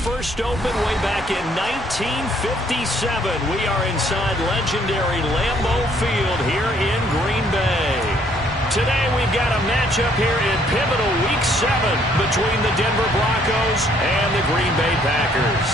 first opened way back in 1957. We are inside legendary Lambeau Field here in Green Bay. Today we've got a matchup here in pivotal Week 7 between the Denver Broncos and the Green Bay Packers.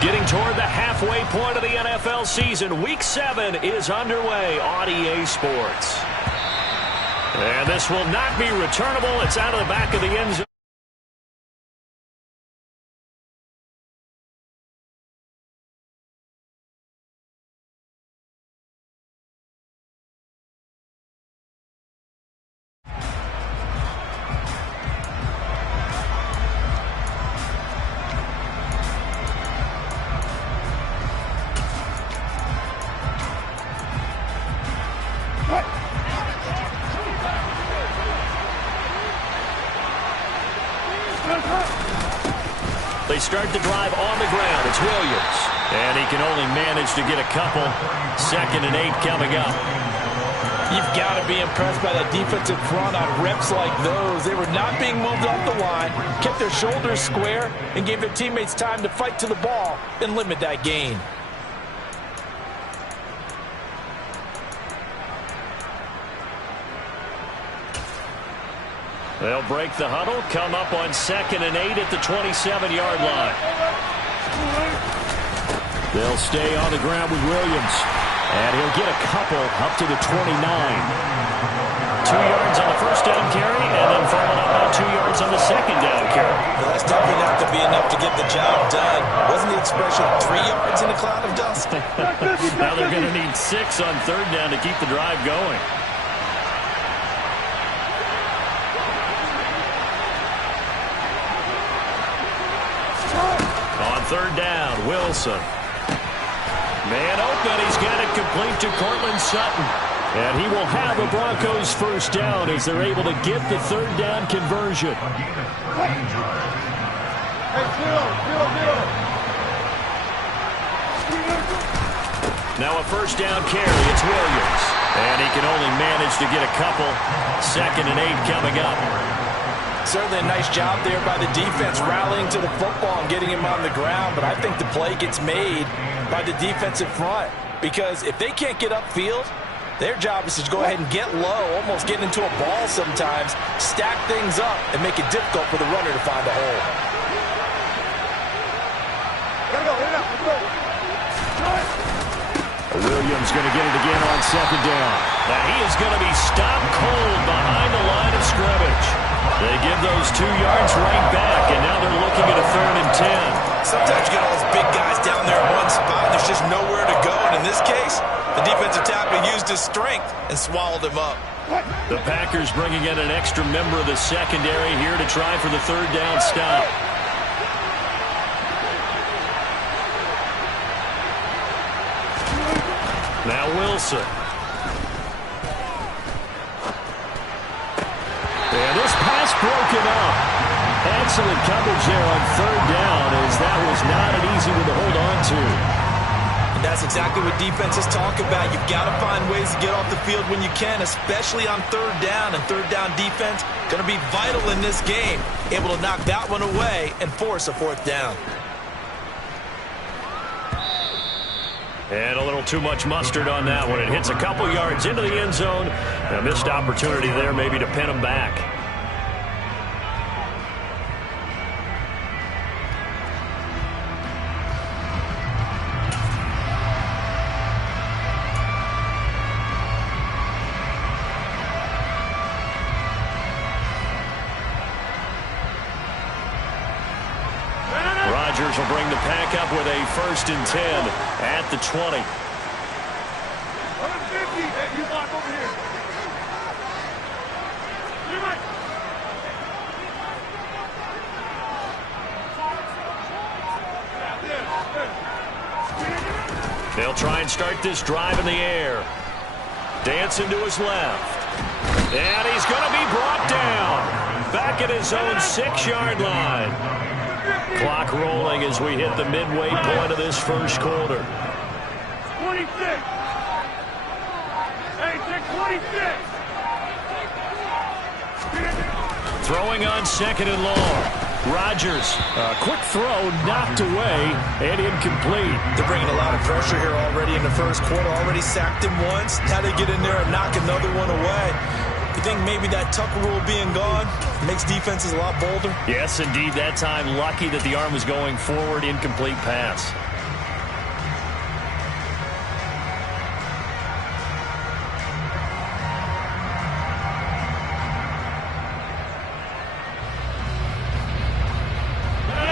Getting toward the halfway point of the NFL season, Week 7 is underway on EA Sports. And this will not be returnable. It's out of the back of the end zone. They start the drive on the ground. It's Williams. And he can only manage to get a couple. 2nd and 8 coming up. You've got to be impressed by that defensive front on reps like those. They were not being moved off the line, kept their shoulders square, and gave their teammates time to fight to the ball and limit that gain. They'll break the huddle, come up on 2nd and 8 at the 27-yard line. They'll stay on the ground with Williams. And he'll get a couple up to the 29. 2 yards on the first down carry, and then followed up on 2 yards on the second down carry. Well, that's definitely not going to be enough to get the job done. Wasn't the expression 3 yards in a cloud of dust? Now they're going to need 6 on 3rd down to keep the drive going. On 3rd down, Wilson. Man open, he's got it complete to Cortland Sutton. And he will have a Broncos first down as they're able to get the 3rd down conversion. Now a first down carry, it's Williams. And he can only manage to get a couple. 2nd and 8 coming up. Certainly a nice job there by the defense rallying to the football and getting him on the ground, but I think the play gets made by the defensive front because if they can't get upfield, their job is to go ahead and get low, almost get into a ball sometimes, stack things up, and make it difficult for the runner to find a hole. Williams going to get it again on 2nd down. Now he is going to be stopped cold behind the line of scrimmage. They give those 2 yards right back, and now they're looking at a 3rd and 10. Sometimes you get all those big guys down there in one spot, and there's just nowhere to go. And in this case, the defensive tackle used his strength and swallowed him up. The Packers bringing in an extra member of the secondary here to try for the 3rd down stop. Now Wilson. And this pass broken up. Excellent coverage there on 3rd down as that was not an easy one to hold on to. And that's exactly what defenses talk about. You've got to find ways to get off the field when you can, especially on 3rd down. And 3rd down defense going to be vital in this game. Able to knock that one away and force a 4th down. And a little too much mustard on that one. It hits a couple yards into the end zone. A missed opportunity there maybe to pin them back. Rodgers will bring the pack up with a 1st and 10 at the 20. They'll try and start this drive in the air. Dancing to his left. And he's going to be brought down. Back at his own 6-yard line. Clock rolling as we hit the midway point of this first quarter. 26. Hey, 26. Throwing on second and long. Rodgers, a quick throw, knocked away, and incomplete. They're bringing a lot of pressure here already in the first quarter. Already sacked him once. Now they get in there and knock another one away. You think maybe that Tucker rule being gone makes defenses a lot bolder? Yes, indeed. That time, lucky that the arm was going forward. Incomplete pass.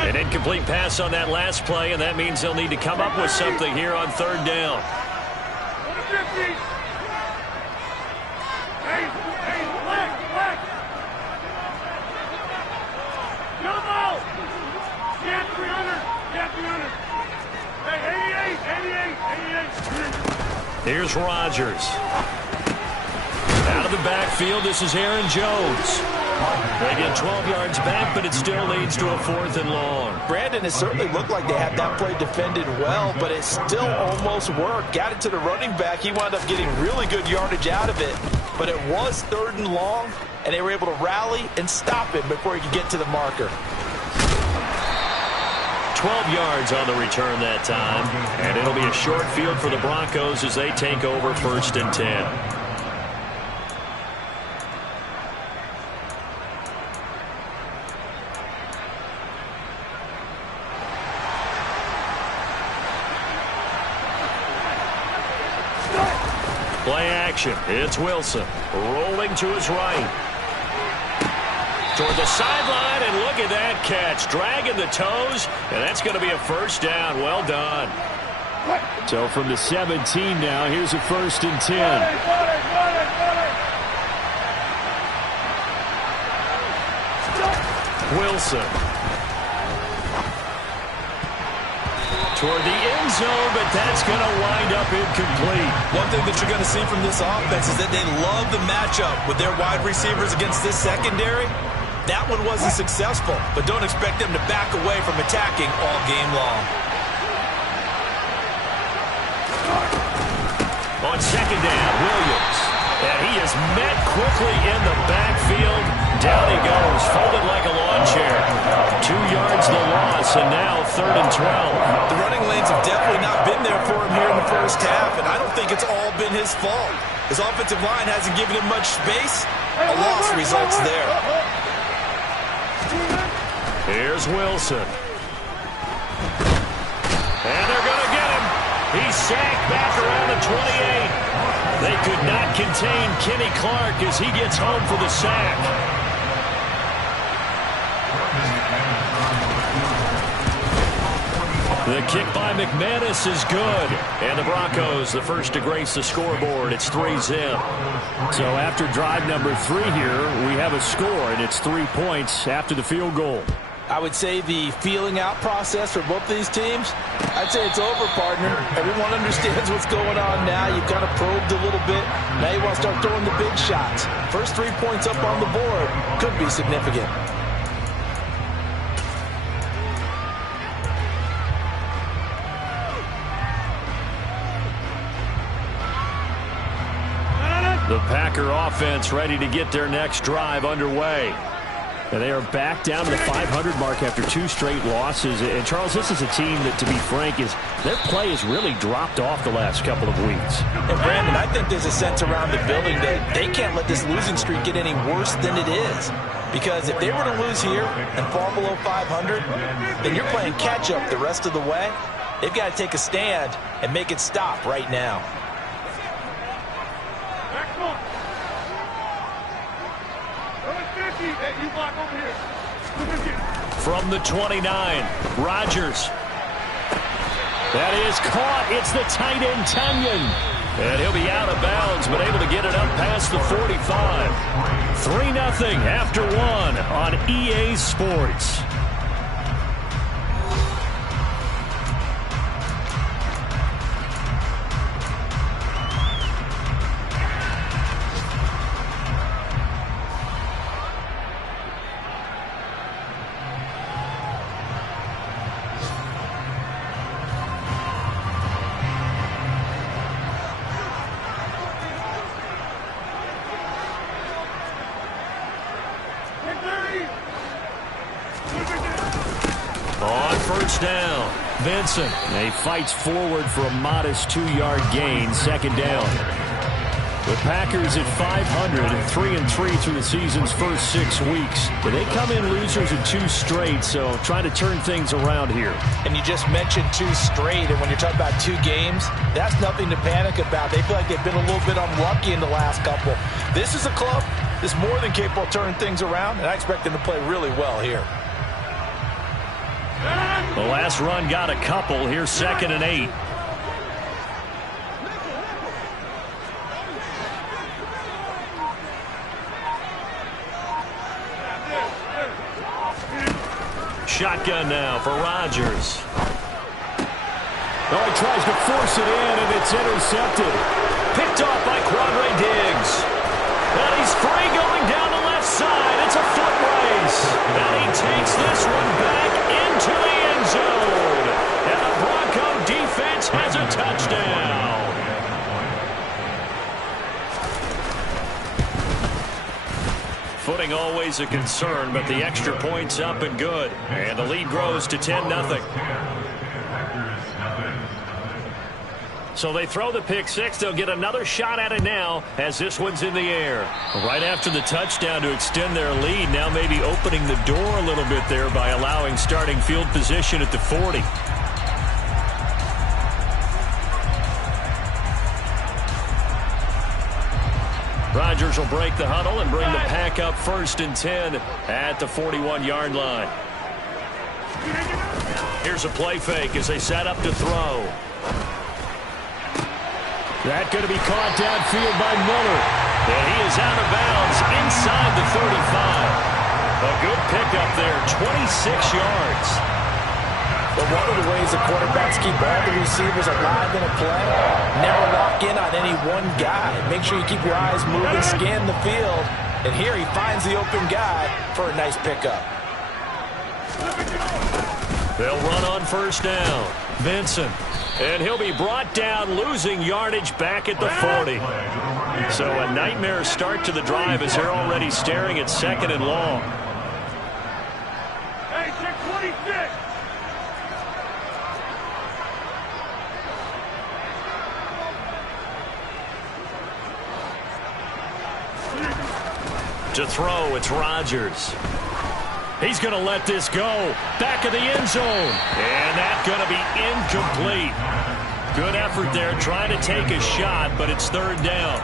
An incomplete pass on that last play, and that means they'll need to come up with something here on third down. Here's Rodgers. Out of the backfield, this is Aaron Jones. They get 12 yards back, but it still leads to a 4th and long. Brandon, it certainly looked like they had that play defended well, but it still almost worked. Got it to the running back. He wound up getting really good yardage out of it, but it was 3rd and long, and they were able to rally and stop it before he could get to the marker. 12 yards on the return that time, and it'll be a short field for the Broncos as they take over 1st and 10. Play action. It's Wilson rolling to his right. Toward the sideline, and look at that catch. Dragging the toes, and that's going to be a 1st down. Well done. So from the 17 now, here's a 1st and 10. Wilson. Toward the end zone, but that's going to wind up incomplete. One thing that you're going to see from this offense is that they love the matchup with their wide receivers against this secondary. That one wasn't successful, but don't expect them to back away from attacking all game long. On second down, Williams. And he is met quickly in the backfield. Down he goes, folded like a lawn chair. 2 yards the loss, and now 3rd and 12. The running lanes have definitely not been there for him here in the first half, and I don't think it's all been his fault. His offensive line hasn't given him much space. A loss results there. Here's Wilson. And they're going to get him. He's sacked back around the 28. They could not contain Kenny Clark as he gets home for the sack. The kick by McManus is good. And the Broncos, the first to grace the scoreboard. It's 3-zip. So after drive number 3 here, we have a score, and it's 3 points after the field goal. I would say the feeling out process for both these teams, I'd say it's over, partner. Everyone understands what's going on now. You've kind of probed a little bit. Now you want to start throwing the big shots. First 3 points up on the board could be significant. The Packer offense ready to get their next drive underway. And they are back down to the 500 mark after 2 straight losses. And, Charles, this is a team that, to be frank, their play has really dropped off the last couple of weeks. And, Brandon, I think there's a sense around the building that they can't let this losing streak get any worse than it is. Because if they were to lose here and fall below 500, then you're playing catch-up the rest of the way. They've got to take a stand and make it stop right now. From the 29, Rodgers. That is caught. It's the tight end, Tunyon. And he'll be out of bounds, but able to get it up past the 45. 3-0 after 1 on EA Sports. On first down, Vincent. He fights forward for a modest 2-yard gain, second down. The Packers at 500 and 3-3 through the season's first 6 weeks. But they come in losers in 2 straight, so trying to turn things around here. And you just mentioned 2 straight, and when you're talking about 2 games, that's nothing to panic about. They feel like they've been a little bit unlucky in the last couple. This is a club that's more than capable of turning things around, and I expect them to play really well here. The last run got a couple. Here's 2nd and 8. Shotgun now for Rodgers. Oh, he tries to force it in, and it's intercepted. Picked off by Quadre Diggs. And he's free going down the left side. It's a foot race. And he takes this one back into the end zone. And the Bronco defense has a touchdown. Footing always a concern, but the extra point's up and good. And the lead grows to 10-0. So they throw the pick six. They'll get another shot at it now as this one's in the air. Right after the touchdown to extend their lead, now maybe opening the door a little bit there by allowing starting field position at the 40. Rodgers will break the huddle and bring the pack up 1st and 10 at the 41-yard line. Here's a play fake as they set up to throw. That going to be caught downfield by Miller. And he is out of bounds inside the 35. A good pickup there, 26 yards. But one of the ways the quarterbacks keep all the receivers alive in a play, never lock in on any one guy. Make sure you keep your eyes moving, scan the field. And here he finds the open guy for a nice pickup. They'll run on first down. Vincent. And he'll be brought down, losing yardage back at the 40. So a nightmare start to the drive as they're already staring at 2nd and long. Hey, check 26. To throw, it's Rodgers. He's going to let this go. Back of the end zone. And that's going to be incomplete. Good effort there trying to take a shot, but it's 3rd down.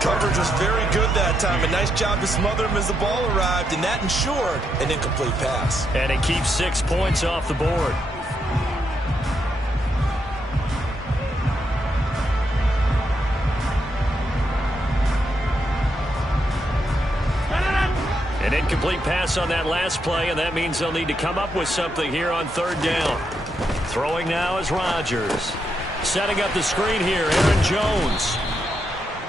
Coverage was very good that time. A nice job to smother him as the ball arrived, and that ensured an incomplete pass. And it keeps 6 points off the board. An incomplete pass on that last play, and that means they'll need to come up with something here on 3rd down. Throwing now is Rodgers. Setting up the screen here, Aaron Jones.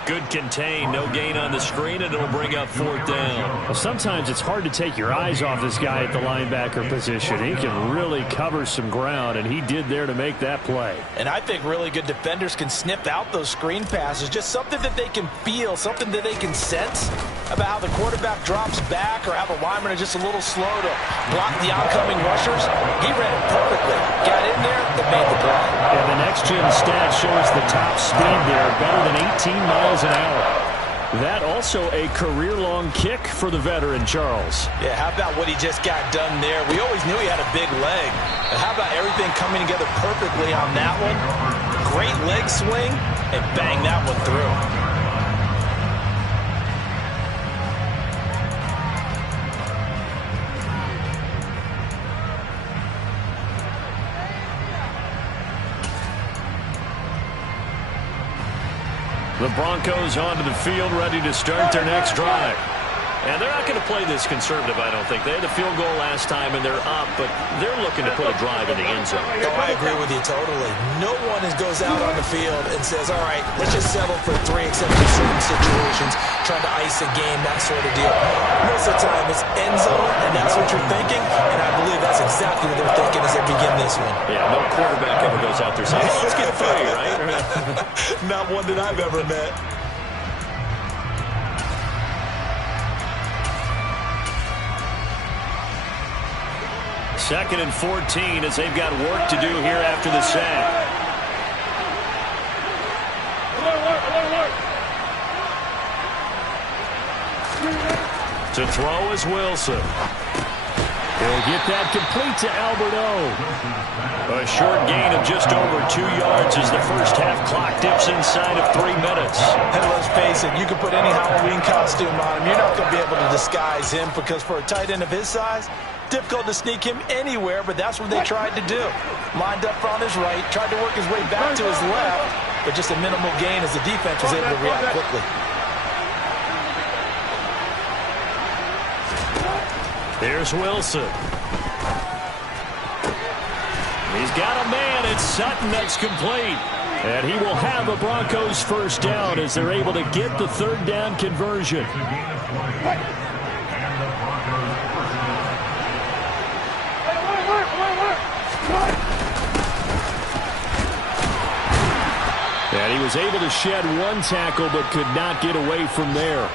Good contain, no gain on the screen, and it'll bring up 4th down. Well, sometimes it's hard to take your eyes off this guy at the linebacker position. He can really cover some ground, and he did there to make that play. And I think really good defenders can sniff out those screen passes, just something that they can feel, something that they can sense about how the quarterback drops back or how the linemen are just a little slow to block the oncoming rushers. He read it perfectly. Got in there and made the play. And the next-gen stat shows the top speed there, better than 18 miles an hour. That also a career-long kick for the veteran, Charles. Yeah, how about what he just got done there? We always knew he had a big leg. But how about everything coming together perfectly on that one? Great leg swing, and bang that one through. The Broncos onto the field, ready to start their next drive. And they're not going to play this conservative, I don't think. They had a field goal last time, and they're up, but they're looking to put a drive in the end zone. Oh, I agree with you totally. No one goes out on the field and says, all right, let's just settle for 3 except in certain situations, trying to ice a game, that sort of deal. Most of the time, it's end zone, and that's what you're thinking, and I believe that's exactly what they're thinking as they begin this one. Yeah, no quarterback ever goes out there saying, oh, let's get 3, right? Not one that I've ever met. 2nd and 14 as they've got work to do here after the sack. To throw is Wilson. He'll get that complete to Alberto. A short gain of just over 2 yards as the first half clock dips inside of 3 minutes. And let's face it, you can put any Halloween costume on him. You're not going to be able to disguise him because for a tight end of his size, difficult to sneak him anywhere, but that's what they tried to do. Lined up on his right, tried to work his way back to his left, but just a minimal gain as the defense was able to react quickly. Here's Wilson. He's got a man. It's Sutton that's complete. And he will have a Broncos first down as they're able to get the 3rd down conversion. And he was able to shed 1 tackle but could not get away from there.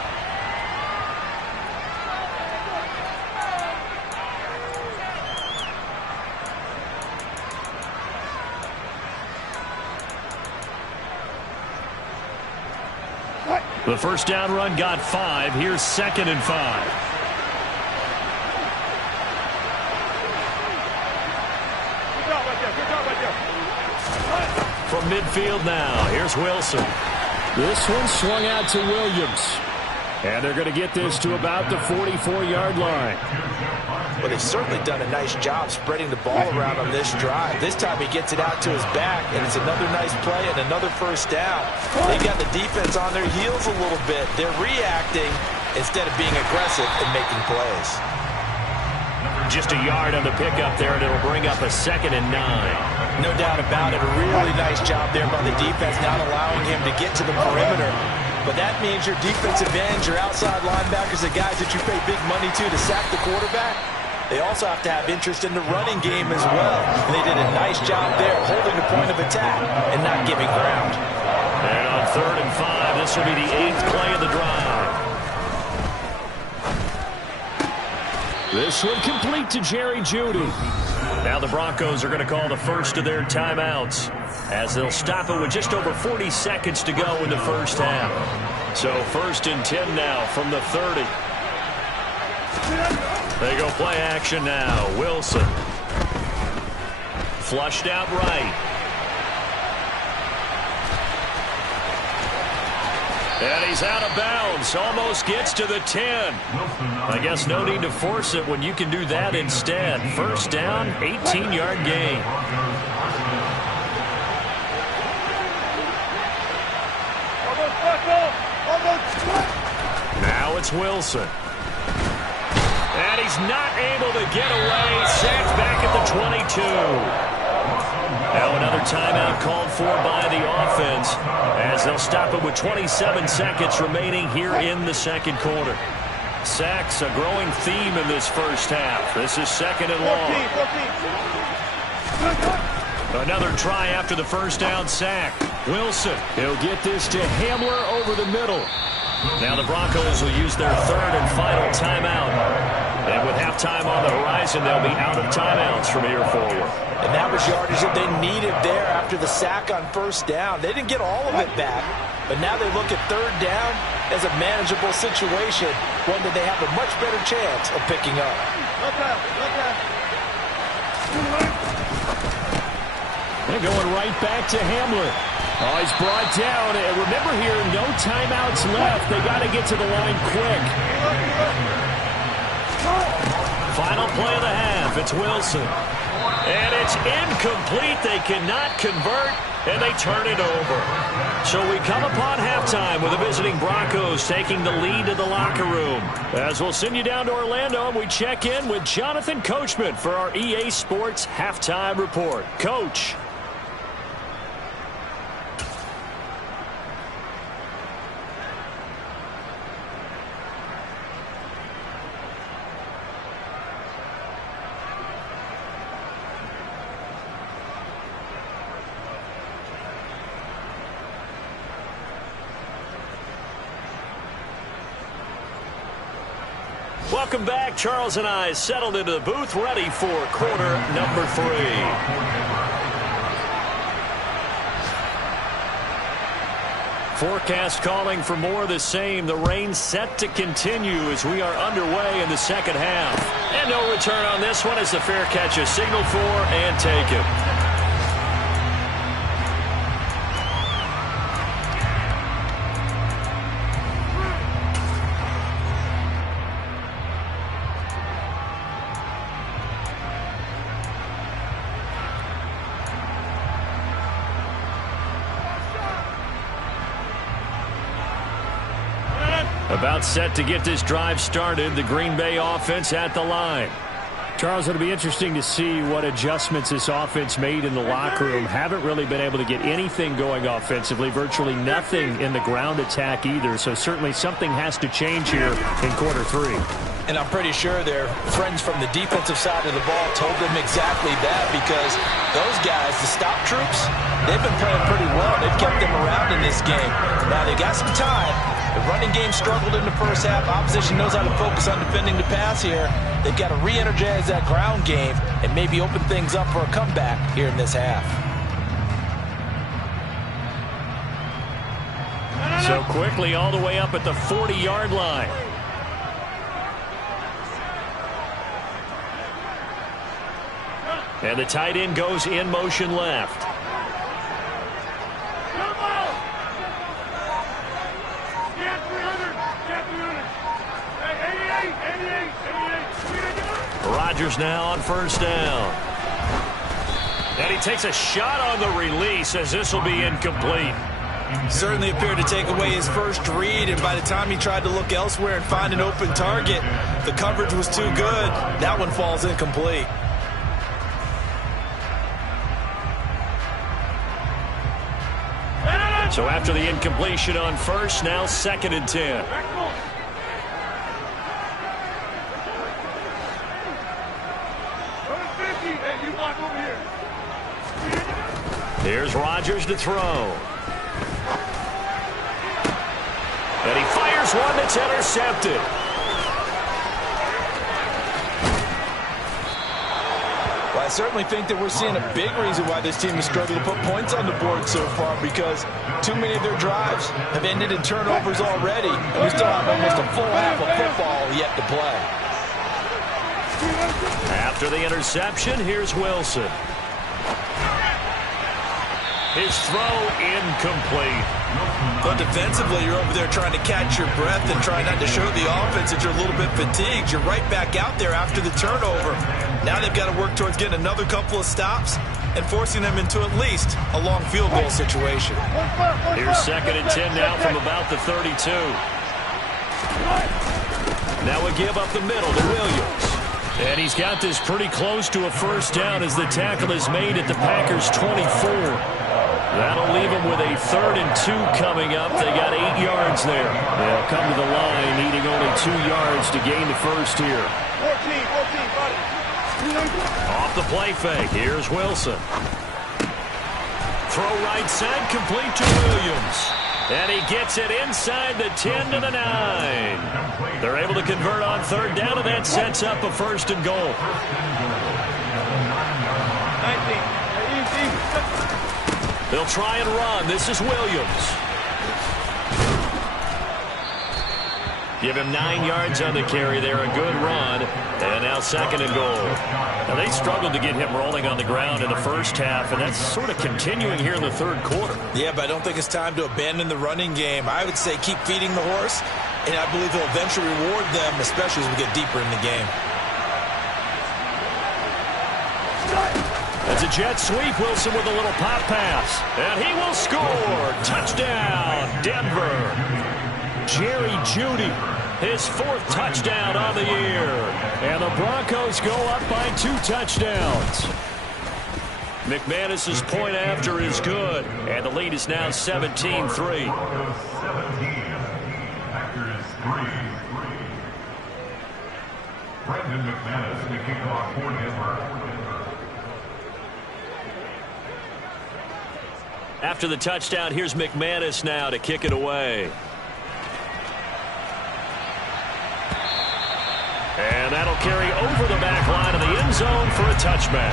The first down run got 5. Here's 2nd and 5. From midfield now, here's Wilson. This one swung out to Williams. And they're going to get this to about the 44-yard line. Well, they've certainly done a nice job spreading the ball around on this drive. This time he gets it out to his back, and it's another nice play and another first down. They've got the defense on their heels a little bit. They're reacting instead of being aggressive and making plays. Just a yard on the pickup there, and it'll bring up a 2nd and 9. No doubt about it. A really nice job there by the defense, not allowing him to get to the perimeter. But that means your defensive ends, your outside linebackers, the guys that you pay big money to sack the quarterback, they also have to have interest in the running game as well. And they did a nice job there holding the point of attack and not giving ground. And on 3rd and 5, this will be the 8th play of the drive. This one complete to Jerry Jeudy. Now the Broncos are going to call the first of their timeouts as they'll stop it with just over 40 seconds to go in the first half. So 1st and 10 now from the 30. They go play action now. Wilson. Flushed out right. And he's out of bounds. Almost gets to the 10. I guess no need to force it when you can do that instead. First down, 18-yard gain. Now it's Wilson. And he's not able to get away. Sacked back at the 22. Now another timeout called for by the offense as they'll stop it with 27 seconds remaining here in the 2nd quarter. Sacks, a growing theme in this first half. This is 2nd and long. Another try after the first down sack. Wilson, he'll get this to Hamler over the middle. Now the Broncos will use their 3rd and final timeout. And with halftime on the horizon, they'll be out of timeouts from here forward. And that was yardage that they needed there after the sack on first down. They didn't get all of it back, but now they look at 3rd down as a manageable situation, one that they have a much better chance of picking up. They're going right back to Hamler. Oh, he's brought down. And remember here, no timeouts left. They got to get to the line quick. Final play of the half. It's Wilson. And it's incomplete. They cannot convert, and they turn it over. So we come upon halftime with the visiting Broncos taking the lead to the locker room. As we'll send you down to Orlando, and we check in with Jonathan Coachman for our EA Sports Halftime Report. Coach. Welcome back. Charles and I settled into the booth, ready for quarter number 3. Forecast calling for more of the same. The rain set to continue as we are underway in the second half. And no return on this one as the fair catch is signaled for and taken. About set to get this drive started. The Green Bay offense at the line. Charles, it'll be interesting to see what adjustments this offense made in the locker room. Haven't really been able to get anything going offensively. Virtually nothing in the ground attack either. So certainly something has to change here in quarter 3. And I'm pretty sure their friends from the defensive side of the ball told them exactly that, because those guys, the stop troops, they've been playing pretty well. They've kept them around in this game. Now they got some time. The running game struggled in the first half. Opposition knows how to focus on defending the pass here. They've got to re-energize that ground game and maybe open things up for a comeback here in this half. So quickly all the way up at the 40-yard line. And the tight end goes in motion left. Rodgers now on first down. And he takes a shot on the release as this will be incomplete. Certainly appeared to take away his first read, and by the time he tried to look elsewhere and find an open target, the coverage was too good. That one falls incomplete. So after the incompletion on first, now 2nd and 10. Here's Rodgers to throw. And he fires one that's intercepted. Well, I certainly think that we're seeing a big reason why this team has struggled to put points on the board so far, because too many of their drives have ended in turnovers already, and we still have almost a full half of football yet to play. After the interception, here's Wilson. His throw incomplete. But defensively, you're over there trying to catch your breath and try not to show the offense that you're a little bit fatigued. You're right back out there after the turnover. Now they've got to work towards getting another couple of stops and forcing them into at least a long field goal situation. Here's 2nd and 10 now from about the 32. Now we give up the middle to Williams. And he's got this pretty close to a first down as the tackle is made at the Packers' 24. That'll leave them with a 3rd and 2 coming up. They got 8 yards there. They'll come to the line, needing only 2 yards to gain the first here. 14, buddy. Off the play fake, here's Wilson. Throw right side, complete to Williams. And he gets it inside the 10 to the 9. They're able to convert on 3rd down, and that sets up a 1st and goal. 19. They'll try and run. This is Williams. Give him 9 yards on the carry there. A good run. And now 2nd and goal. Now they struggled to get him rolling on the ground in the first half, and that's sort of continuing here in the 3rd quarter. Yeah, but I don't think it's time to abandon the running game. I would say keep feeding the horse, and I believe he'll eventually reward them, especially as we get deeper in the game. It's a jet sweep. Wilson with a little pop pass. And he will score. Touchdown, Denver. Jerry Jeudy, his 4th touchdown on the year. And the Broncos go up by 2 touchdowns. McManus's point after is good. And the lead is now 17-3. Brendan McManus, the kickoff for Denver. After the touchdown, here's McManus now to kick it away. over the back line of the end zone for a touchback.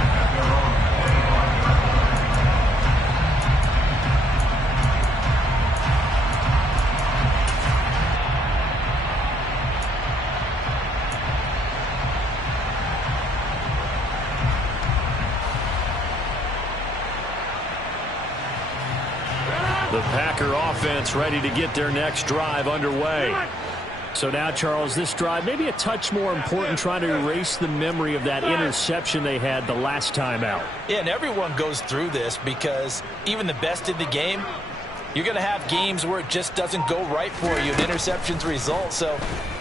The Packer offense ready to get their next drive underway. So now, Charles, this drive maybe a touch more important, trying to erase the memory of that interception they had the last time out. Yeah, and everyone goes through this because even the best in the game, you're going to have games where it just doesn't go right for you and interceptions result. So,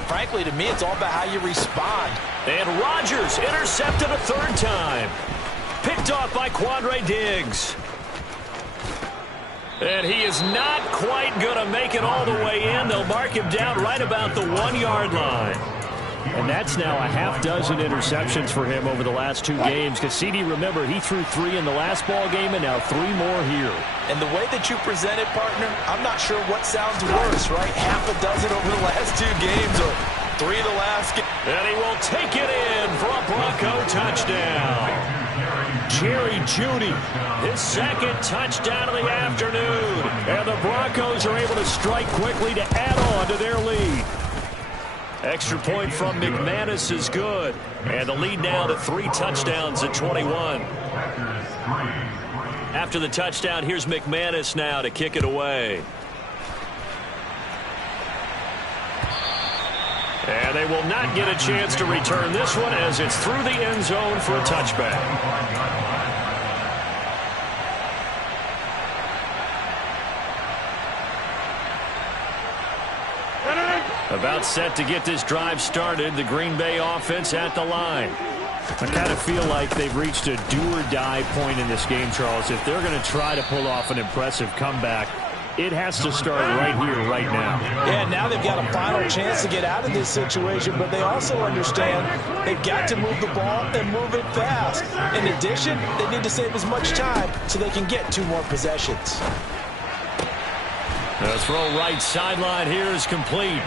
frankly, to me, it's all about how you respond. And Rodgers intercepted a third time. Picked off by Quandre Diggs. And he is not quite going to make it all the way in. They'll mark him down right about the 1-yard line. And that's now a half dozen interceptions for him over the last 2 games. Because, CD, remember, he threw 3 in the last ball game and now 3 more here. And the way that you present it, partner, I'm not sure what sounds worse, right? Half a dozen over the last 2 games or 3 the last game. And he will take it in for a Bronco touchdown. Jerry Jeudy, his second touchdown of the afternoon. And the Broncos are able to strike quickly to add on to their lead. Extra point from McManus is good. And the lead now to 3 touchdowns at 21. After the touchdown, here's McManus now to kick it away. And they will not get a chance to return this one as it's through the end zone for a touchback. About set to get this drive started. The Green Bay offense at the line. I kind of feel like they've reached a do-or-die point in this game, Charles. If they're going to try to pull off an impressive comeback, it has to start right here, right now. Yeah, now they've got a final chance to get out of this situation, but they also understand they've got to move the ball and move it fast. In addition, they need to save as much time so they can get 2 more possessions. The throw right sideline here is complete.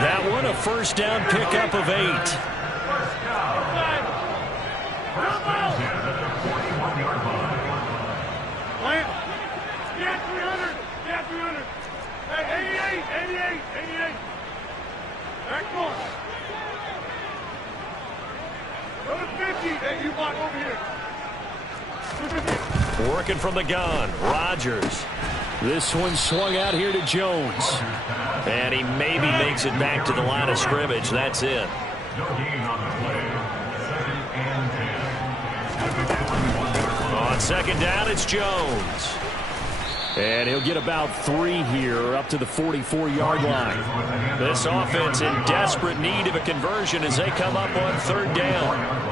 That one a first down pickup of 8. Working from the gun, Rodgers. This one swung out here to Jones. And he maybe makes it back to the line of scrimmage. That's it. On second down, it's Jones. And he'll get about 3 here up to the 44-yard line. This offense in desperate need of a conversion as they come up on third down.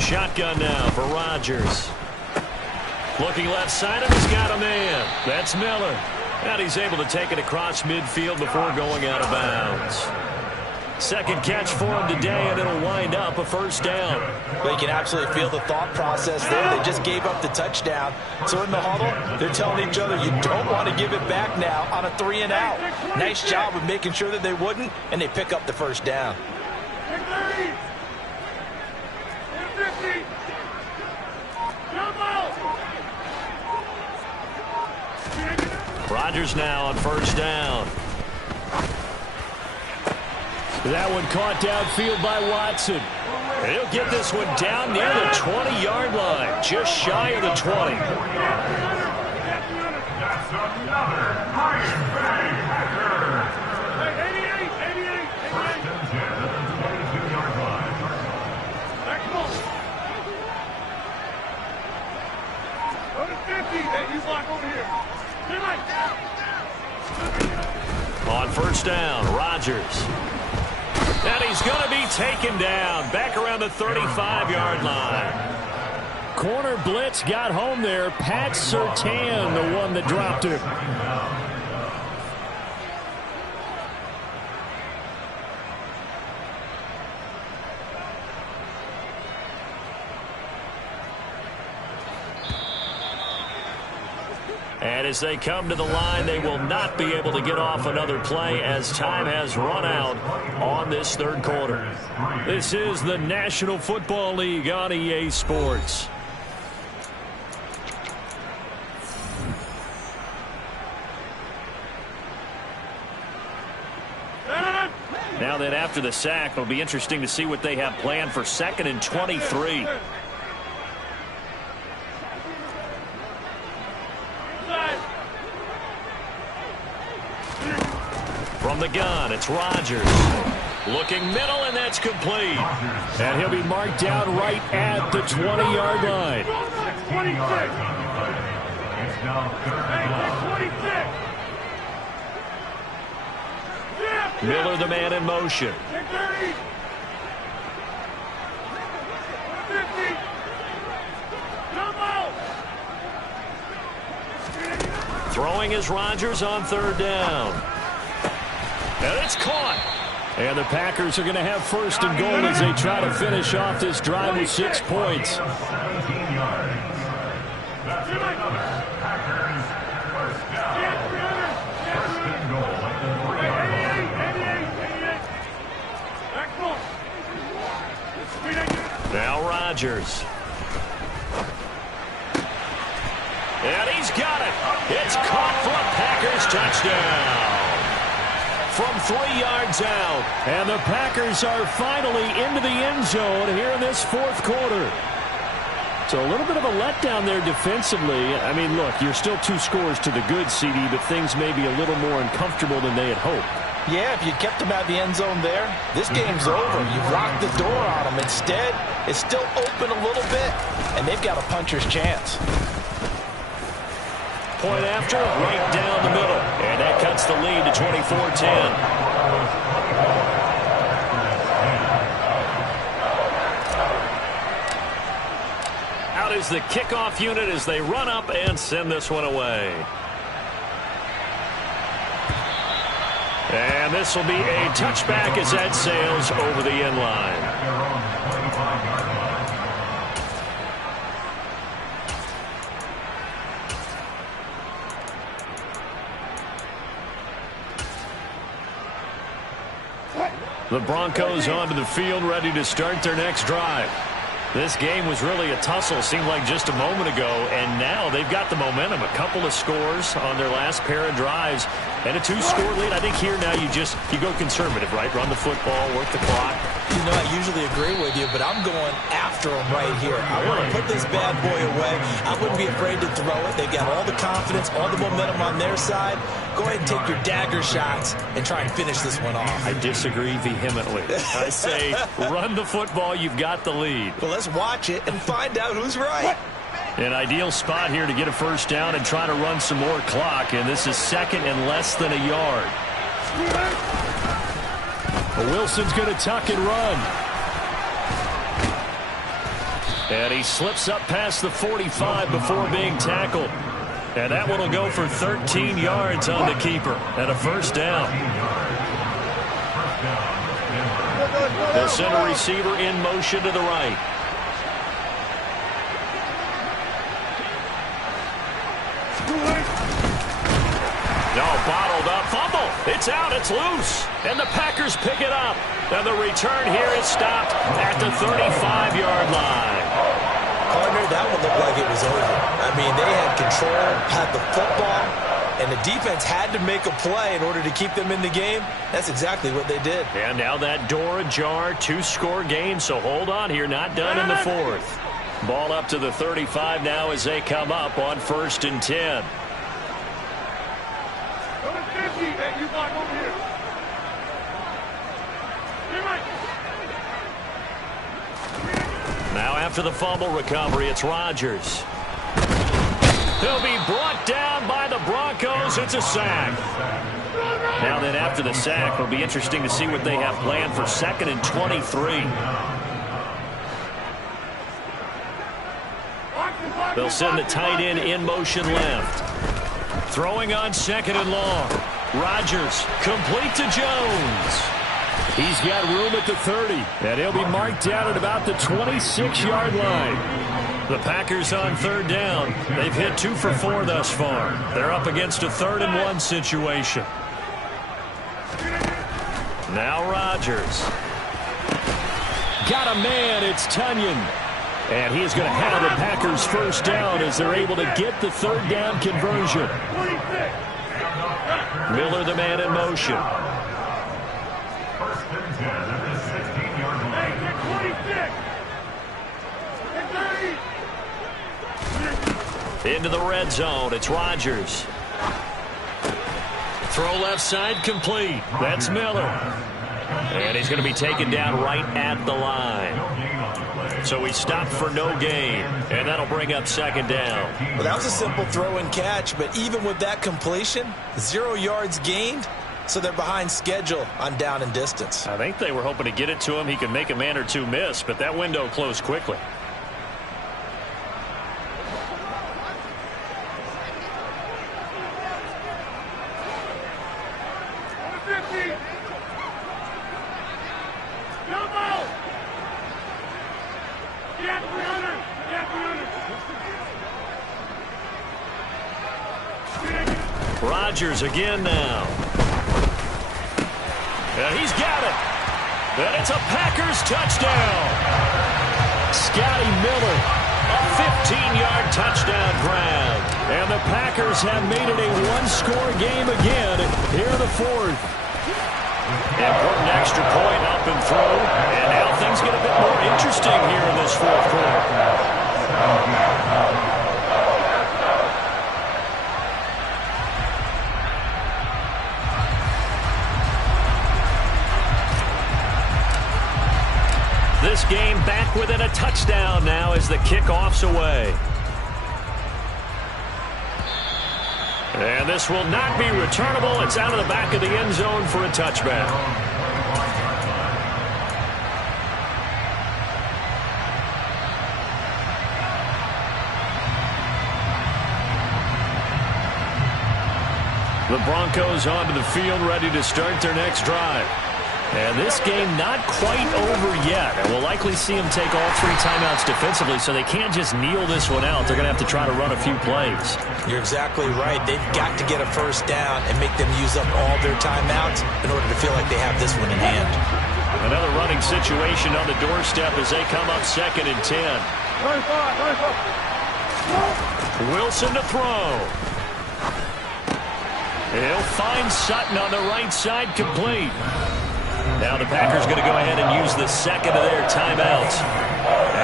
Shotgun now for Rodgers. Looking left side of him, he's got a man. That's Miller. And he's able to take it across midfield before going out of bounds. Second catch for him today, and it'll wind up a first down. Well, you can absolutely feel the thought process there. They just gave up the touchdown. So in the huddle, they're telling each other, you don't want to give it back now on a 3-and-out. Nice job of making sure that they wouldn't, and they pick up the first down. Rodgers now on first down. That one caught downfield by Watson. He'll get this one down near the 20-yard line, just shy of the 20. That's another great Bay Packers. 88. First and 10 at the 22-yard line. Go to 50. Hey, you block over here. On first down, Rodgers. And he's going to be taken down back around the 35-yard line. Corner blitz got home there. Pat Surtain, the one that dropped him. And as they come to the line, they will not be able to get off another play as time has run out on this third quarter. This is the National Football League on EA Sports. Now then, after the sack, it'll be interesting to see what they have planned for 2nd and 23. From the gun, it's Rodgers. Looking middle, and that's complete. And he'll be marked down right at the 20-yard line. 26. It's now 26. Miller, the man in motion. 30. 50. Jump out. Throwing is Rodgers on 3rd down. And it's caught. And the Packers are going to have 1st and goal as they try to finish off this drive with 6 points. 17 yards. That's it. Packers first down. First and goal at the 3-yard line. Now Rodgers. And he's got it. It's caught for a Packers touchdown. From 3 yards out. And the Packers are finally into the end zone here in this 4th quarter. So a little bit of a letdown there defensively. I mean, look, you're still 2 scores to the good, CD, but things may be a little more uncomfortable than they had hoped. Yeah, if you kept them out of the end zone there, this game's over. You've locked the door on them. Instead, it's still open a little bit, and they've got a puncher's chance. Point after, right down the middle. And that cuts the lead to 24-10. Out is the kickoff unit as they run up and send this one away. And this will be a touchback as that sails over the end line. The Broncos onto the field, ready to start their next drive. This game was really a tussle, seemed like just a moment ago, and now they've got the momentum. A couple of scores on their last pair of drives, and a 2-score lead. I think here now you go conservative, right? Run the football, work the clock. You know, I usually agree with you, but I'm going after him right here. I want to put this bad boy away. I wouldn't be afraid to throw it. They've got all the confidence, all the momentum on their side. Go ahead and take your dagger shots and try and finish this one off. I disagree vehemently. I say run the football. You've got the lead. Well, let's watch it and find out who's right. An ideal spot here to get a 1st down and try to run some more clock, and this is 2nd and less than a yard. Wilson's going to tuck and run. And he slips up past the 45 before being tackled. And that one will go for 13 yards on the keeper and a 1st down. They'll send a receiver in motion to the right. No, bottled up. Fumble. It's out. It's loose. And the Packers pick it up. And the return here is stopped at the 35-yard line. Partner, that one looked like it was over. I mean, they had control, had the football, and the defense had to make a play in order to keep them in the game. That's exactly what they did. And now that door ajar, 2-score game, so hold on here, not done in the 4th. Ball up to the 35 now as they come up on 1st and 10. Go to 50. Hey, you block over here. Now after the fumble recovery, it's Rodgers. He'll be brought down by the Broncos. It's a sack. Now then, after the sack, it'll be interesting to see what they have planned for 2nd and 23. They'll send the tight end in motion left. Throwing on 2nd and long. Rodgers complete to Jones. He's got room at the 30, and he'll be marked down at about the 26-yard line. The Packers on third down. They've hit 2 for 4 thus far. They're up against a 3rd-and-1 situation. Now Rodgers. Got a man. It's Tunyon. And he is going to have the Packers first down as they're able to get the 3rd down conversion. Miller, the man in motion. First and 10 at the 16-yard line. Into the red zone. It's Rodgers. Throw left side complete. That's Miller. And he's going to be taken down right at the line. So he stopped for no gain. And that'll bring up 2nd down. Well, that was a simple throw and catch, but even with that completion, 0 yards gained. So they're behind schedule on down and distance. I think they were hoping to get it to him. He could make a man or two miss, but that window closed quickly. Rodgers again now. And he's got it. And it's a Packers touchdown. Scotty Miller, a 15-yard touchdown grab. And the Packers have made it a 1-score game again here in the 4th. Important extra point up and through. And now things get a bit more interesting here in this 4th quarter. This game back within a touchdown now as the kickoff's away. And this will not be returnable. It's out of the back of the end zone for a touchback. The Broncos onto the field ready to start their next drive. And this game not quite over yet. And we'll likely see them take all 3 timeouts defensively, so they can't just kneel this one out. They're going to have to try to run a few plays. You're exactly right. They've got to get a first down and make them use up all their timeouts in order to feel like they have this one in hand. Another running situation on the doorstep as they come up 2nd and 10. Wilson to throw. He'll find Sutton on the right side complete. Now the Packers going to go ahead and use the 2nd of their timeouts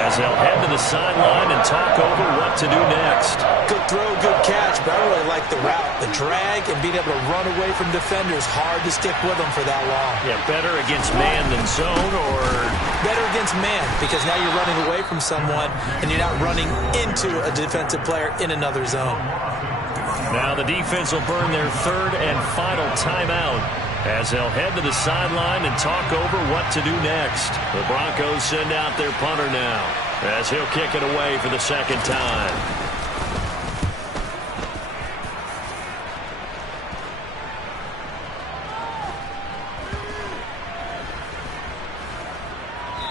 as they'll head to the sideline and talk over what to do next. Good throw, good catch, but I really like the route, the drag, and being able to run away from defenders. Hard to stick with them for that long. Yeah, better against man than zone, or better against man, because now you're running away from someone and you're not running into a defensive player in another zone. Now the defense will burn their 3rd and final timeout as they'll head to the sideline and talk over what to do next. The Broncos send out their punter now as he'll kick it away for the 2nd time.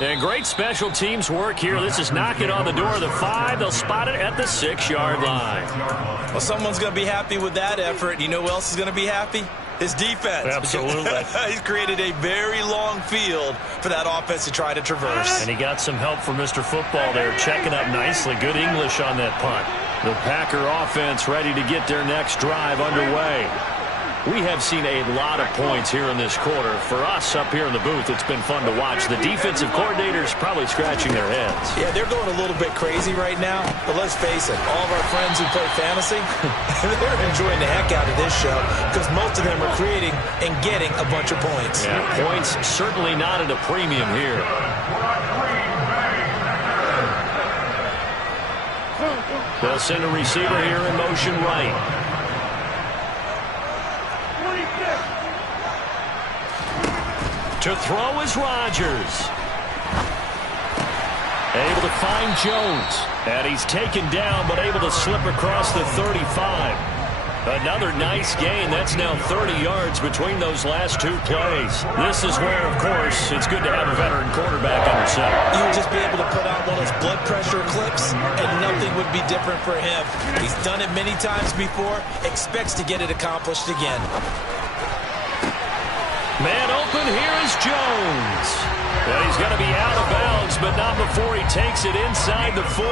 And great special teams work here. This is knocking on the door of the 5. They'll spot it at the 6-yard line. Well, someone's going to be happy with that effort. You know who else is going to be happy? His defense. Absolutely. He's created a very long field for that offense to try to traverse. And he got some help from Mr. Football there, checking up nicely. Good English on that punt. The Packer offense ready to get their next drive underway. We have seen a lot of points here in this quarter. For us up here in the booth, it's been fun to watch. The defensive coordinators probably scratching their heads. Yeah, they're going a little bit crazy right now. But let's face it, all of our friends who play fantasy, they're enjoying the heck out of this show because most of them are creating and getting a bunch of points. Yeah, points certainly not at a premium here. They'll send a receiver here in motion right. To throw is Rodgers. Able to find Jones. And he's taken down, but able to slip across the 35. Another nice gain. That's now 30 yards between those last two plays. This is where, of course, it's good to have a veteran quarterback under center. You would just be able to put on one of those blood pressure clips, and nothing would be different for him. He's done it many times before, expects to get it accomplished again. Man open, here is Jones. And he's going to be out of bounds, but not before he takes it inside the 40.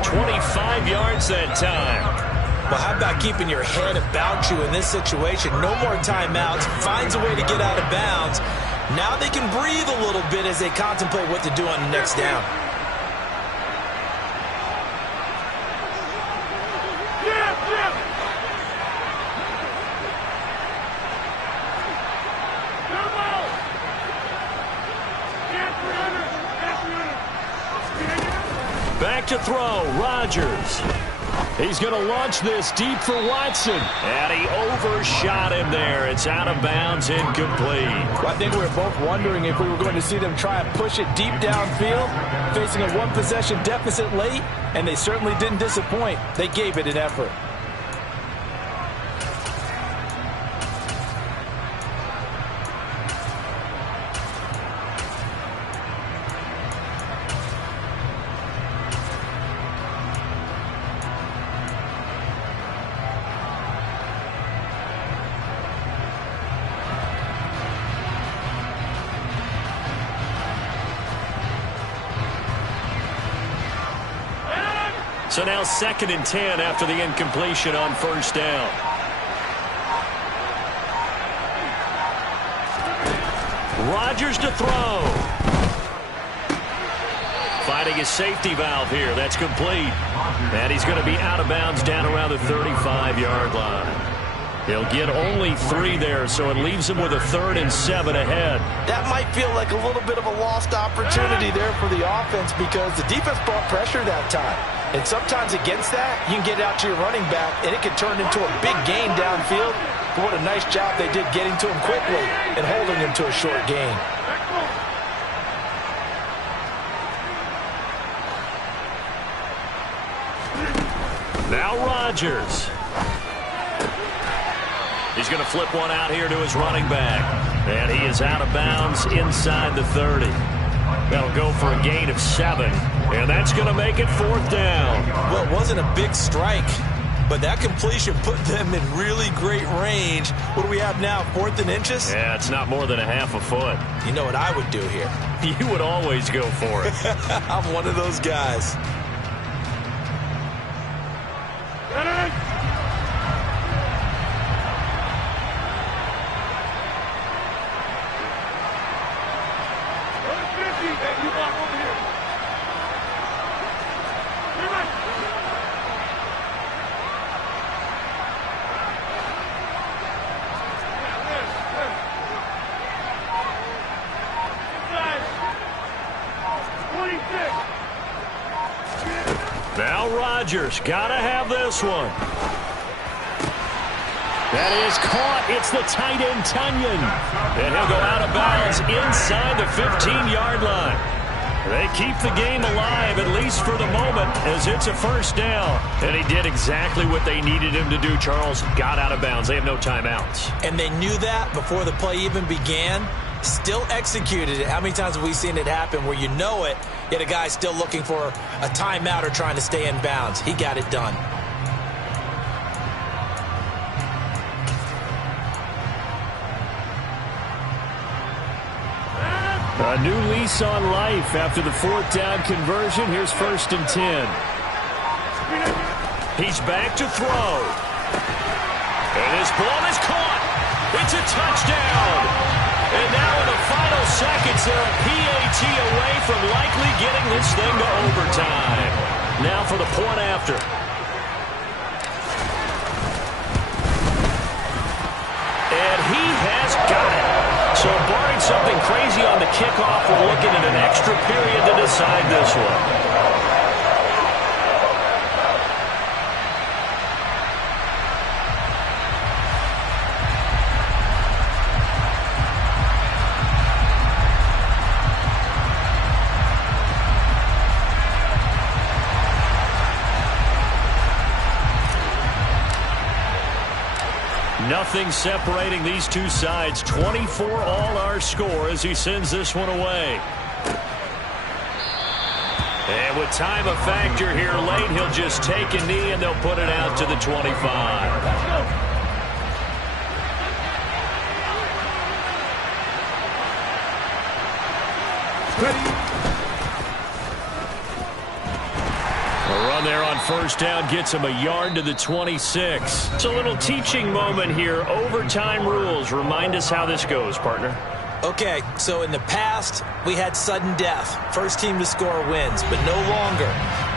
25 yards that time. Well, how about keeping your head about you in this situation? No more timeouts. Finds a way to get out of bounds. Now they can breathe a little bit as they contemplate what to do on the next down. Back to throw, Rodgers. He's going to launch this deep for Watson. And he overshot him there. It's out of bounds, incomplete. Well, I think we were both wondering if we were going to see them try and push it deep downfield, facing a one-possession deficit late, and they certainly didn't disappoint. They gave it an effort. So now 2nd and 10 after the incompletion on first down. Rodgers to throw. Finding his safety valve here. That's complete. And he's going to be out of bounds down around the 35-yard line. He'll get only 3 there, so it leaves him with a 3rd and 7 ahead. That might feel like a little bit of a lost opportunity there for the offense because the defense brought pressure that time. And sometimes against that, you can get it out to your running back, and it can turn into a big gain downfield. But what a nice job they did getting to him quickly and holding him to a short gain. Now Rodgers. He's going to flip one out here to his running back. And he is out of bounds inside the 30. That'll go for a gain of 7. And that's going to make it 4th down. Well, it wasn't a big strike, but that completion put them in really great range. What do we have now, 4th and inches? Yeah, it's not more than a half a foot. You know what I would do here? You would always go for it. I'm one of those guys. Now Rodgers, gotta have this one. That is caught. It's the tight end, Tunyon. And he'll go out of bounds inside the 15-yard line. They keep the game alive, at least for the moment, as it's a 1st down. And he did exactly what they needed him to do, Charles. Got out of bounds. They have no timeouts. And they knew that before the play even began. Still executed it. How many times have we seen it happen where you know it, yet a guy's still looking for a timeout or trying to stay in bounds? He got it done. A new lease on life after the 4th down conversion. Here's 1st and 10. He's back to throw. And his ball is caught. It's a touchdown. And now in the final seconds, they're a PAT away from likely getting this thing to overtime. Now for the point after. And he has got it. So barring something crazy on the kickoff, we're looking at an extra period to decide this one. Nothing separating these two sides. 24 all our score as he sends this one away. And with time a factor here late, he'll just take a knee and they'll put it out to the 25. A run there on first down gets him a yard to the 26. It's a little teaching moment here. Overtime rules. Remind us how this goes, partner. Okay, so in the past, we had sudden death. First team to score wins, but no longer.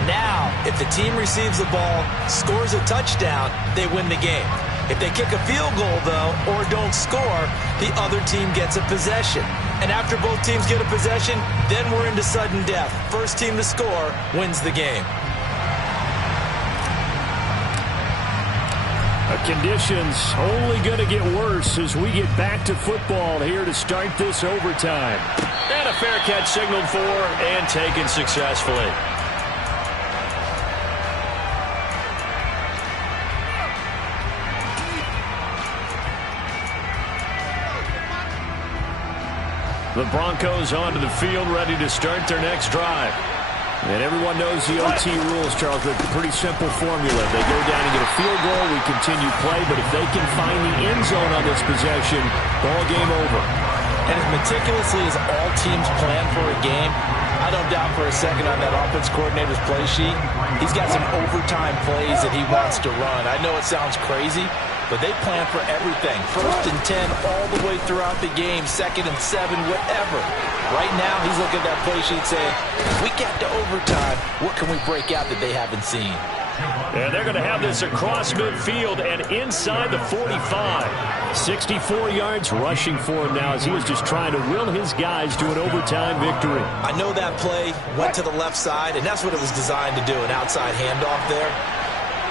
Now, if the team receives the ball, scores a touchdown, they win the game. If they kick a field goal, though, or don't score, the other team gets a possession. And after both teams get a possession, then we're into sudden death. First team to score wins the game. Conditions only going to get worse as we get back to football here to start this overtime. And a fair catch signaled for and taken successfully. The Broncos onto the field, ready to start their next drive. And everyone knows the OT rules, Charles. It's a pretty simple formula. They go down and get a field goal, we continue play, but if they can find the end zone on this possession, ball game over. And as meticulously as all teams plan for a game, I don't doubt for a second on that offense coordinator's play sheet, he's got some overtime plays that he wants to run. I know it sounds crazy, but they plan for everything. 1st and 10 all the way throughout the game, 2nd and 7, whatever. Right now, he's looking at that play sheet saying, if we get to overtime, what can we break out that they haven't seen? And they're going to have this across midfield and inside the 45. 64 yards rushing for him now as he was just trying to will his guys to an overtime victory. I know that play went to the left side, and that's what it was designed to do, an outside handoff there.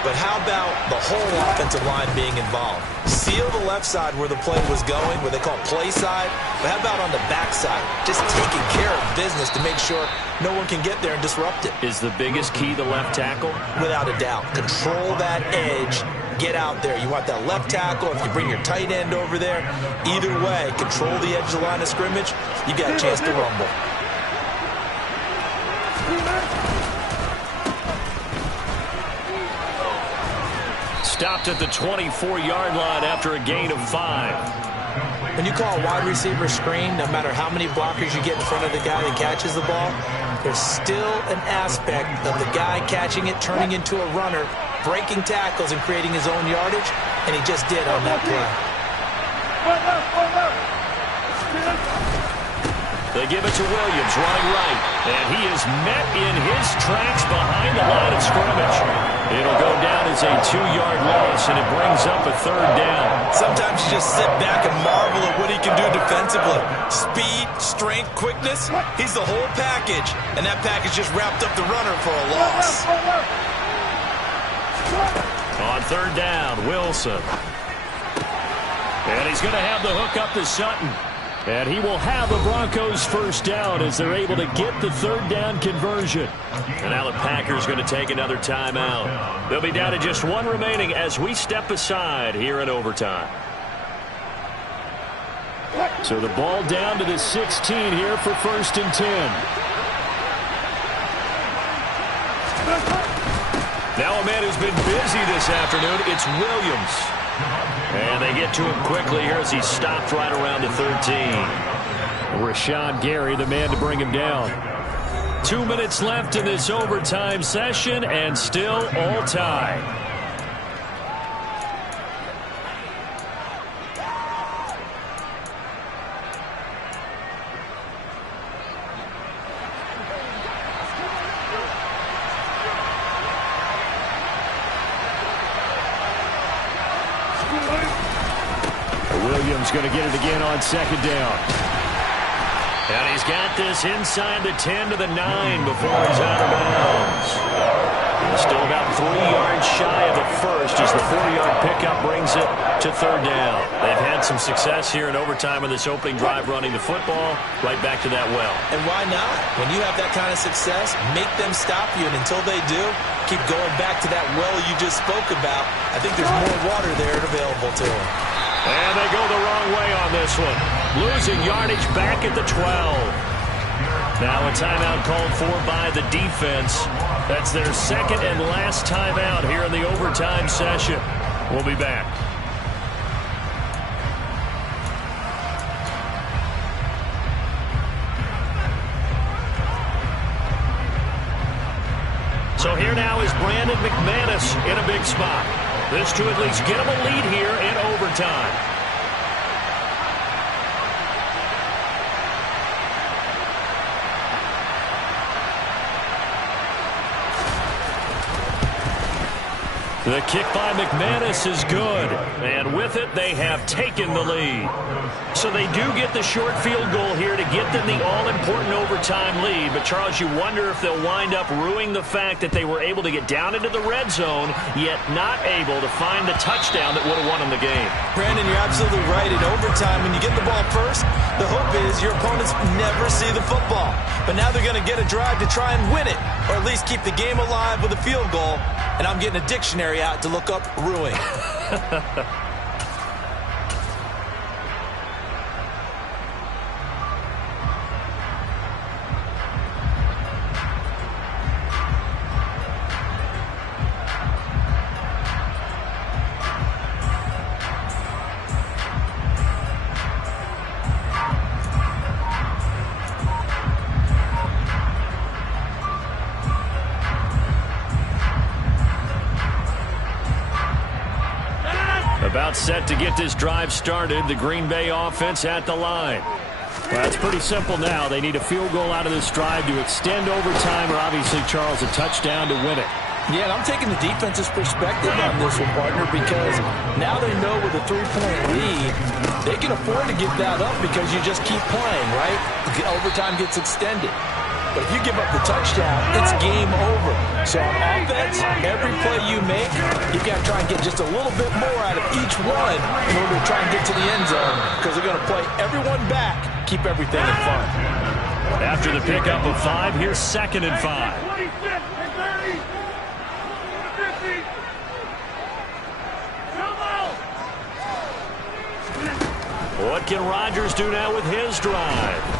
But how about the whole offensive line being involved? Seal the left side where the play was going, where they call play side. But how about on the back side? Just taking care of business to make sure no one can get there and disrupt it. Is the biggest key the left tackle? Without a doubt. Control that edge. Get out there. You want that left tackle. If you bring your tight end over there, either way, control the edge of the line of scrimmage, you got a chance to rumble. Stopped at the 24-yard line after a gain of 5. When you call a wide receiver screen, no matter how many blockers you get in front of the guy that catches the ball, there's still an aspect of the guy catching it, turning into a runner, breaking tackles and creating his own yardage, and he just did on that play. They give it to Williams, running right, and he is met in his tracks behind the line of scrimmage. It'll go down as a 2-yard loss, and it brings up a 3rd down. Sometimes you just sit back and marvel at what he can do defensively. Speed, strength, quickness, he's the whole package, and that package just wrapped up the runner for a loss. On 3rd down, Wilson. And he's going to have the hook up to Sutton. And he will have the Broncos first down as they're able to get the 3rd down conversion. And now the Packers going to take another timeout. They'll be down to just 1 remaining as we step aside here in overtime. So the ball down to the 16 here for 1st and 10. Now a man who's been busy this afternoon, it's Williams. And they get to him quickly here as he's stopped right around the 13. Rashawn Gary, the man to bring him down. 2 minutes left in this overtime session, and still all tied. Williams going to get it again on 2nd down. And he's got this inside the 10 to the 9 before he's out of bounds. He's still about 3 yards shy of a first as the 4-yard pickup brings it to third down. They've had some success here in overtime in this opening drive running the football right back to that well. And why not? When you have that kind of success, make them stop you, and until they do, keep going back to that well you just spoke about. I think there's more water there available to them. And they go the wrong way on this one. Losing yardage back at the 12. Now a timeout called for by the defense. That's their second and last timeout here in the overtime session. We'll be back. So here now is Brandon McManus in a big spot. This to at least get him a lead here in overtime. The kick by McManus is good. And with it, they have taken the lead. So they do get the short field goal here to get them the all-important overtime lead. But, Charles, you wonder if they'll wind up ruining the fact that they were able to get down into the red zone, yet not able to find the touchdown that would have won them the game. Brandon, you're absolutely right. In overtime, when you get the ball first, the hope is your opponents never see the football. But now they're going to get a drive to try and win it, or at least keep the game alive with a field goal. And I'm getting a dictionary out to look up ruin. About set to get this drive started. The Green Bay offense at the line. Well, it's pretty simple now. They need a field goal out of this drive to extend overtime, or obviously, Charles, a touchdown to win it. Yeah, and I'm taking the defense's perspective on this one, partner, because now they know with a 3-point lead, they can afford to give that up because you just keep playing, right? The overtime gets extended. But if you give up the touchdown, it's game over. So on offense, every play you make, you've got to try and get just a little bit more out of each one in order to try and get to the end zone, because they're going to play everyone back, keep everything in fun. After the pickup of 5, here's 2nd and 5. 26 and 30. 50. Come out. What can Rodgers do now with his drive?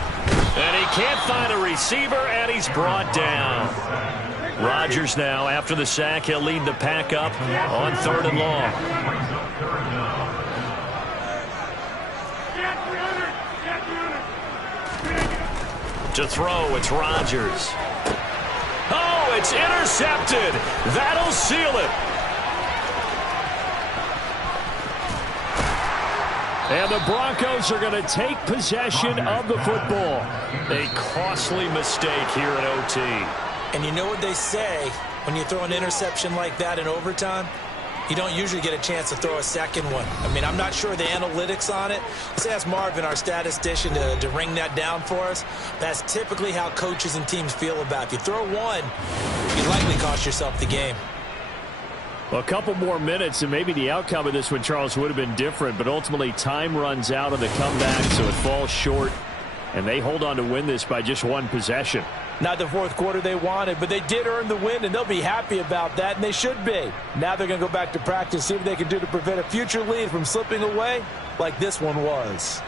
And he can't find a receiver, and he's brought down. Rodgers now, after the sack, he'll lead the pack up on 3rd and long. To throw, it's Rodgers. Oh, it's intercepted. That'll seal it. And the Broncos are going to take possession of the football. A costly mistake here in OT. And you know what they say, when you throw an interception like that in overtime, you don't usually get a chance to throw a second one. I mean, I'm not sure the analytics on it. Let's ask Marvin, our statistician, to ring that down for us. That's typically how coaches and teams feel about it. If you throw one, you likely cost yourself the game. Well, a couple more minutes, and maybe the outcome of this one, Charles, would have been different. But ultimately, time runs out on the comeback, so it falls short. And they hold on to win this by just one possession. Not the fourth quarter they wanted, but they did earn the win, and they'll be happy about that, and they should be. Now they're going to go back to practice, see what they can do to prevent a future lead from slipping away like this one was.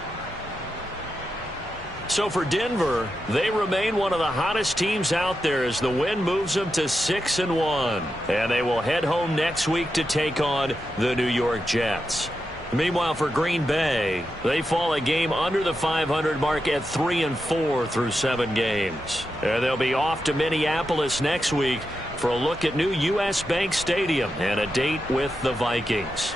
So for Denver, they remain one of the hottest teams out there as the win moves them to 6-1. And they will head home next week to take on the New York Jets. Meanwhile, for Green Bay, they fall a game under the 500 mark at 3-4 through 7 games. And they'll be off to Minneapolis next week for a look at new U.S. Bank Stadium and a date with the Vikings.